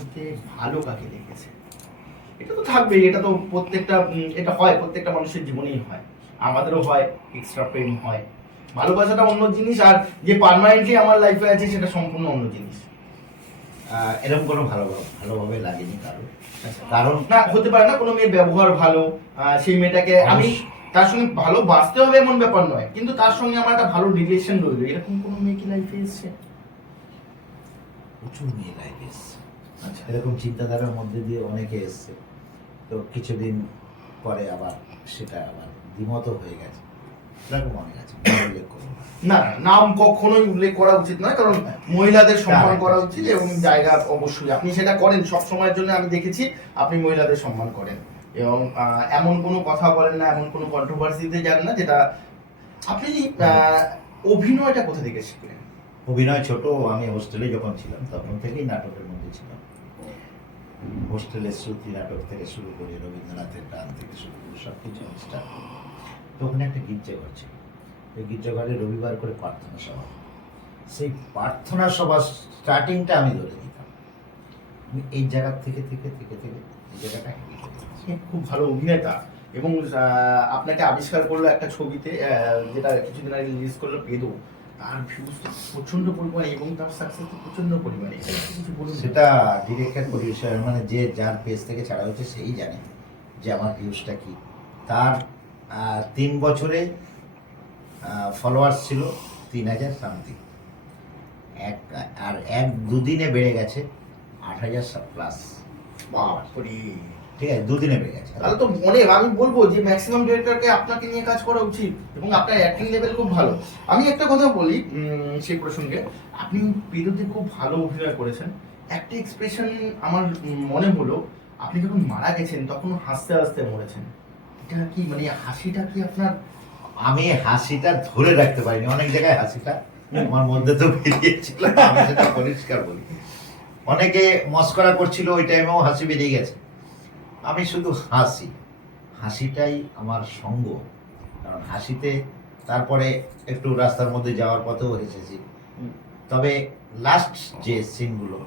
মধ্যে ভালো কাকে দেখেছে? এটা তো থাকবেই, এটা তো প্রত্যেকটা এটা হয়, প্রত্যেকটা মানুষের জীবনেই হয়, আমাদেরও হয়, এক্সট্রা প্রেম হয়। ভালোবাসাটা অন্য জিনিস, আর যে পার্মানেন্টলি আমার লাইফে আছে সেটা সম্পূর্ণ অন্য জিনিস। এরকম কোনো ভালোভাবে লাগেনি কারো। আচ্ছা, কারণ না হতে পারে না কোনো মেয়ের ব্যবহার ভালো, সেই মেয়েটাকে আমি তার সঙ্গে ভালো বাঁচতে হবে এমন ব্যাপার নয়, কিন্তু তার সঙ্গে আমার একটা ভালো রিলেশন রইলো, এরকম কোনো মেয়ে কি লাইফে এসছে? প্রচুর মেয়ে লাইফে এসছে, আচ্ছা, এরকম চিন্তাধারার মধ্যে দিয়ে অনেকে এসছে। তো কিছুদিন পরে আবার সেটা আবার দ্বিমত হয়ে গেছে, এরকম অনেক আছে, নাম উল্লেখ করবো না। না না, নাম কখনোই উল্লেখ করা উচিত নয়, কারণ মহিলাদের সম্মান করা উচিত এবং জায়গা অবশ্যই আপনি সেটা করেন সব সময়ের জন্য, আমি দেখেছি আপনি মহিলাদের সম্মান করেন এবং এমন কোনো কথা বলেন না, এমন কোনো কন্ট্রোভার্সিতে যান না যেটা আপনি অভিনয়টা কোথা থেকে শিখলেন? অভিনয় ছোট, আমি হোস্টেলে যখন ছিলাম তখন থেকেই নাটকের মধ্যে ছিলাম। হোস্টেলের শ্রুতি নাটক থেকে শুরু করে রবীন্দ্রনাথের গান থেকে শুরু করে সব কিছু স্টার্ট করি। তো ওখানে একটা গির্জাঘর ছিল, ওই গির্জাঘরে রবিবার করে প্রার্থনা সভা, সেই প্রার্থনা সভা স্টার্টিংটা আমি ধরে দিতাম। আমি এই জায়গা থেকে থেকে থেকে থেকে এই জায়গাটা হ্যান্ডেল করে দিতাম। সে খুব ভালো অভিনেতা এবং আপনাকে আবিষ্কার করলো একটা ছবিতে, যেটা কিছুদিন আগে রিলিজ করলো পেদো, তার ভিউজ প্রচন্ড পরিমাণে এবং তার সাকসেস প্রচন্ড পরিমাণে, এটা একটু কিছু বলুন। সেটা ডিরেক্টর প্রডিউসার মানে যে যার পেজ থেকে ছাড়া হয়েছে সেই জানে যে আমার ভিউজটা কি। তার 3 বছরে ফলোয়ার্স ছিল 3000 সামথিং, আর 1-2 দিনে বেড়ে গেছে 8000 প্লাস। বাপরে, ঠিক আছে, 2 দিনে বেড়ে গেছে। তাহলে তো অনেক, আমি বলবো যে ম্যাক্সিমাম ডিরেক্টরকে আপনাকে নিয়ে কাজ করা উচিত এবং আপনার অ্যাক্টিং লেভেল খুব ভালো। আমি একটা কথা বলি সেই প্রসঙ্গে, আপনি পেরোতে খুব ভালো অভিনয় করেছেন। একটা এক্সপ্রেশন আমার মনে হলো, আপনি যখন মারা গেছেন তখন হাসতে হাসতে মরেছেন, এটা কি মানে হাসিটা কি আপনার? আমি হাসিটা ধরে রাখতে পারিনি, অনেক জায়গায় হাসিটা আমার মধ্যে তো বেরিয়েছিল, আমি সেটা পরিষ্কার বলি। অনেকে মস্করা করছিল, ওই টাইমেও হাসি বেরিয়ে গেছে। আমি শুধু হাসি, হাসিটাই আমার সঙ্গ। কারণ হাসিতে তারপরে একটু রাস্তার মধ্যে যাওয়ার পথেও হেসেছি। তবে লাস্ট যে সিনগুলো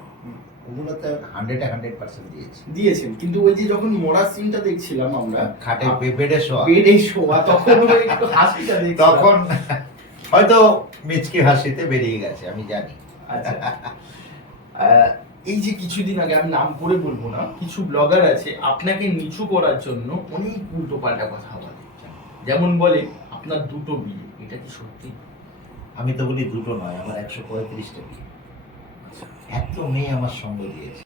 ওগুলোতে 100% দিয়েছি। দিয়েছেন, কিন্তু ওই যে যখন মরার সিনটা দেখছিলাম আমরা খাটে বেডে শোয়া, বেডে শোয়া, তখন ওই একটু হাসিটা দেখছিলাম। তখন হয়তো মিচকি হাসিতে বেরিয়ে গেছে, আমি জানি। আচ্ছা, এই যে কিছুদিন আগে, আমি নাম করে বলবো না, কিছু ব্লগার আছে আপনাকে নিচু করার জন্য অনেক উল্টো পাল্টা কথা বলে, যেমন বলে আপনার 2টো বিয়ে, এটা কি সত্যি? আমি তো বলি 2টো নয়, আমার 135টা বিয়ে। এত মেয়ে আমার সঙ্গ দিয়েছে।